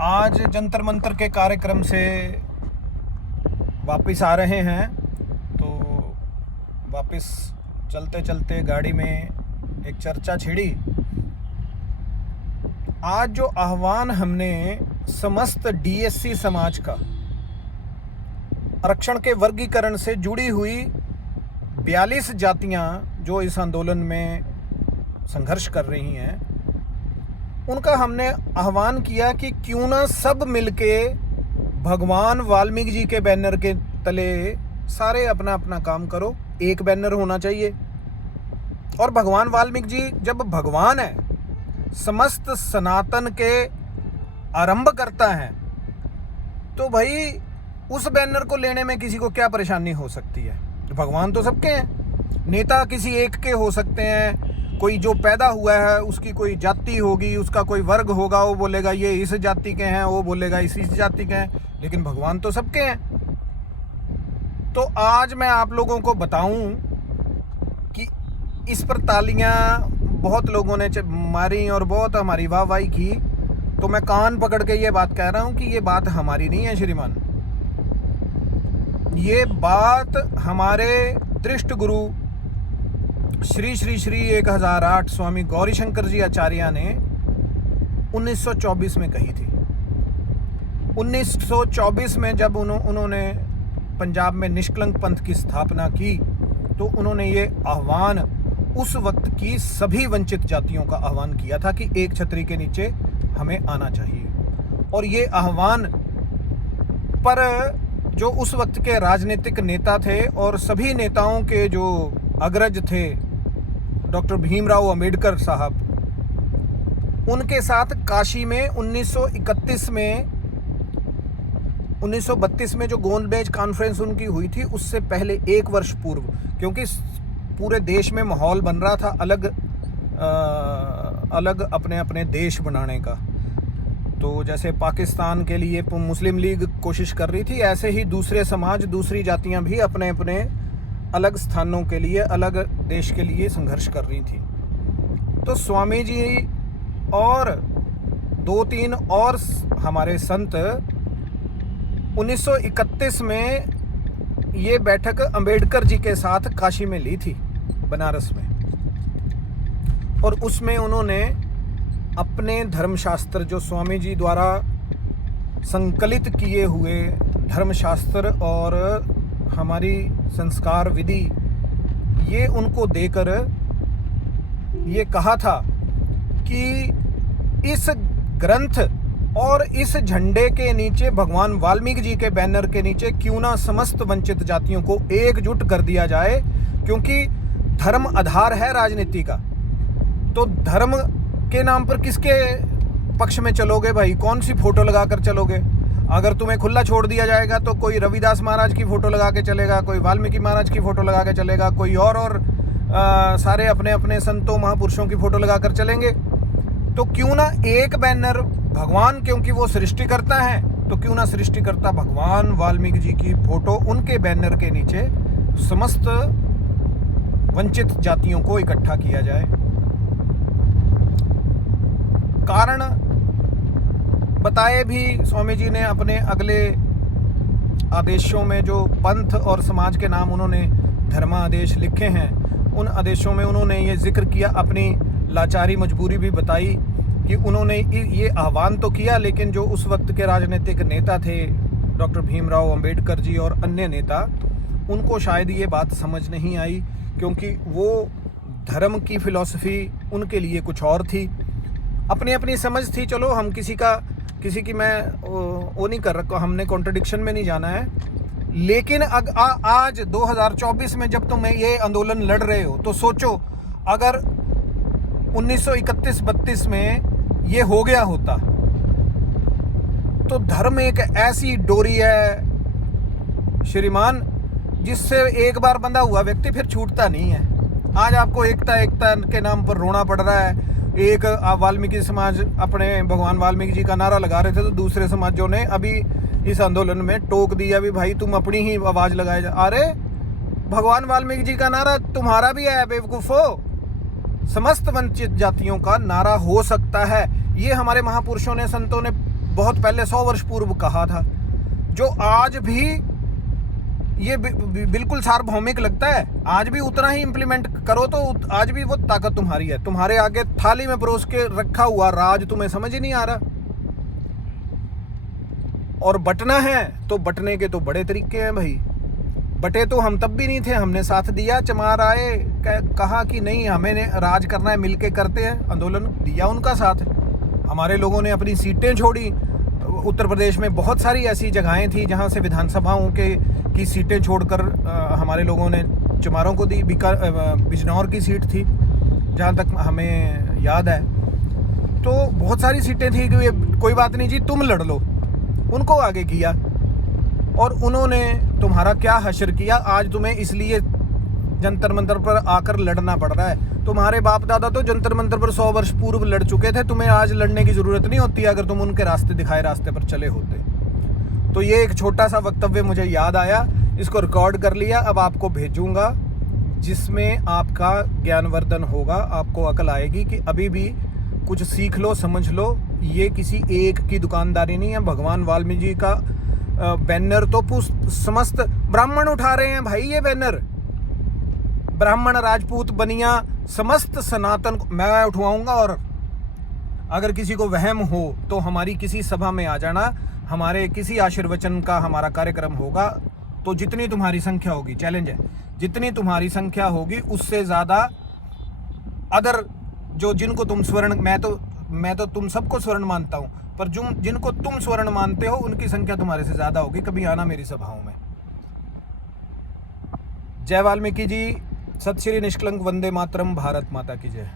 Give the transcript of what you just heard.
आज जंतर मंतर के कार्यक्रम से वापस आ रहे हैं, तो वापस चलते चलते गाड़ी में एक चर्चा छिड़ी। आज जो आह्वान हमने समस्त डीएससी समाज का आरक्षण के वर्गीकरण से जुड़ी हुई 42 जातियां जो इस आंदोलन में संघर्ष कर रही हैं, उनका हमने आह्वान किया कि क्यों ना सब मिलके भगवान वाल्मीकि जी के बैनर के तले सारे अपना अपना काम करो। एक बैनर होना चाहिए। और भगवान वाल्मीकि जी जब भगवान है, समस्त सनातन के आरंभ करता है, तो भाई उस बैनर को लेने में किसी को क्या परेशानी हो सकती है। भगवान तो सबके हैं, नेता किसी एक के हो सकते हैं। कोई जो पैदा हुआ है उसकी कोई जाति होगी, उसका कोई वर्ग होगा, वो बोलेगा ये इस जाति के हैं, वो बोलेगा इस जाति के हैं, लेकिन भगवान तो सबके हैं। तो आज मैं आप लोगों को बताऊं कि इस पर तालियां बहुत लोगों ने मारी और बहुत हमारी वाहवाही की, तो मैं कान पकड़ के ये बात कह रहा हूं कि ये बात हमारी नहीं है श्रीमान। ये बात हमारे दृष्ट गुरु श्री श्री श्री 1008 स्वामी गौरीशंकर जी आचार्य ने 1924 में कही थी। 1924 में जब उन्होंने पंजाब में निष्कलंक पंथ की स्थापना की, तो उन्होंने ये आह्वान उस वक्त की सभी वंचित जातियों का आह्वान किया था कि एक छतरी के नीचे हमें आना चाहिए। और ये आह्वान पर जो उस वक्त के राजनीतिक नेता थे और सभी नेताओं के जो अग्रज थे, डॉक्टर भीमराव अंबेडकर साहब, उनके साथ काशी में 1931 में 1932 में जो गोंडमेज कॉन्फ्रेंस उनकी हुई थी, उससे पहले एक वर्ष पूर्व, क्योंकि पूरे देश में माहौल बन रहा था अलग अपने अपने देश बनाने का। तो जैसे पाकिस्तान के लिए मुस्लिम लीग कोशिश कर रही थी, ऐसे ही दूसरे समाज, दूसरी जातियां भी अपने अपने अलग स्थानों के लिए, अलग देश के लिए संघर्ष कर रही थी। तो स्वामी जी और 2-3 और हमारे संत 1931 में ये बैठक अंबेडकर जी के साथ काशी में ली थी, बनारस में। और उसमें उन्होंने अपने धर्मशास्त्र, जो स्वामी जी द्वारा संकलित किए हुए धर्मशास्त्र और हमारी संस्कार विधि, ये उनको देकर ये कहा था कि इस ग्रंथ और इस झंडे के नीचे, भगवान वाल्मीकि जी के बैनर के नीचे, क्यों ना समस्त वंचित जातियों को एकजुट कर दिया जाए, क्योंकि धर्म आधार है राजनीति का। तो धर्म के नाम पर किसके पक्ष में चलोगे भाई? कौन सी फोटो लगाकर चलोगे? अगर तुम्हें खुला छोड़ दिया जाएगा तो कोई रविदास महाराज की फोटो लगा के चलेगा, कोई वाल्मीकि महाराज की फोटो लगा के चलेगा, कोई और सारे अपने अपने संतों महापुरुषों की फोटो लगाकर चलेंगे। तो क्यों ना एक बैनर भगवान, क्योंकि वो सृष्टिकर्ता है, तो क्यों ना सृष्टिकर्ता भगवान वाल्मीकि जी की फोटो उनके बैनर के नीचे समस्त वंचित जातियों को इकट्ठा किया जाए। कारण बताए भी स्वामी जी ने अपने अगले आदेशों में, जो पंथ और समाज के नाम उन्होंने धर्मादेश लिखे हैं, उन आदेशों में उन्होंने ये जिक्र किया, अपनी लाचारी मजबूरी भी बताई कि उन्होंने ये आह्वान तो किया, लेकिन जो उस वक्त के राजनीतिक नेता थे, डॉक्टर भीमराव अंबेडकर जी और अन्य नेता, उनको शायद ये बात समझ नहीं आई, क्योंकि वो धर्म की फिलॉसफी उनके लिए कुछ और थी, अपनी अपनी समझ थी। चलो, हम किसी की मैं वो नहीं कर रखा, हमने कॉन्ट्रडिक्शन में नहीं जाना है। लेकिन आज 2024 में जब तुम ये आंदोलन लड़ रहे हो, तो सोचो अगर 1931-32 में ये हो गया होता, तो धर्म एक ऐसी डोरी है श्रीमान, जिससे एक बार बंधा हुआ व्यक्ति फिर छूटता नहीं है। आज आपको एकता के नाम पर रोना पड़ रहा है। एक वाल्मीकि समाज अपने भगवान वाल्मीकि जी का नारा लगा रहे थे, तो दूसरे समाजों ने अभी इस आंदोलन में टोक दिया भी भाई तुम अपनी ही आवाज लगाए जा। अरे भगवान वाल्मीकि जी का नारा तुम्हारा भी है बेवकूफो। समस्त वंचित जातियों का नारा हो सकता है। ये हमारे महापुरुषों ने, संतों ने बहुत पहले 100 वर्ष पूर्व कहा था, जो आज भी ये बिल्कुल सार्वभौमिक लगता है, आज भी उतना ही इम्प्लीमेंट करो तो आज भी वो ताकत तुम्हारी है। तुम्हारे आगे थाली में परोस के रखा हुआ राज तुम्हें समझ ही नहीं आ रहा। और बटना है तो बटने के तो बड़े तरीके हैं भाई। बटे तो हम तब भी नहीं थे, हमने साथ दिया, चमार आए, कहा कि नहीं हमें राज करना है, मिलके करते हैं, आंदोलन दिया उनका साथ। हमारे लोगों ने अपनी सीटें छोड़ी। उत्तर प्रदेश में बहुत सारी ऐसी जगहें थी जहां से विधानसभाओं की सीटें छोड़कर हमारे लोगों ने चमारों को दी। बिजनौर की सीट थी जहां तक हमें याद है। तो बहुत सारी सीटें थी कि कोई बात नहीं जी तुम लड़ लो, उनको आगे किया। और उन्होंने तुम्हारा क्या हश्र किया, आज तुम्हें इसलिए जंतर मंतर पर आकर लड़ना पड़ रहा है। तुम्हारे बाप दादा तो जंतर मंतर पर 100 वर्ष पूर्व लड़ चुके थे, तुम्हें आज लड़ने की ज़रूरत नहीं होती अगर तुम उनके रास्ते दिखाए रास्ते पर चले होते। तो ये एक छोटा सा वक्तव्य मुझे याद आया, इसको रिकॉर्ड कर लिया, अब आपको भेजूंगा, जिसमें आपका ज्ञानवर्धन होगा, आपको अकल आएगी कि अभी भी कुछ सीख लो, समझ लो। ये किसी एक की दुकानदारी नहीं है। भगवान वाल्मीकि जी का बैनर तो समस्त ब्राह्मण उठा रहे हैं भाई। ये बैनर ब्राह्मण, राजपूत, बनिया, समस्त सनातन को मैं उठवाऊंगा। और अगर किसी को वहम हो तो हमारी किसी सभा में आ जाना, हमारे किसी आशीर्वचन का हमारा कार्यक्रम होगा। तो जितनी तुम्हारी संख्या होगी, चैलेंज है, जितनी तुम्हारी संख्या होगी उससे ज़्यादा अदर जो जिनको तुम स्वर्ण, मैं तो तुम सबको स्वर्ण मानता हूँ, पर जिनको तुम स्वर्ण मानते हो उनकी संख्या तुम्हारे से ज़्यादा होगी। कभी आना मेरी सभाओं में। जय वाल्मीकि जी। सत श्री निष्कलंक वंदे मातरम। भारत माता की जय।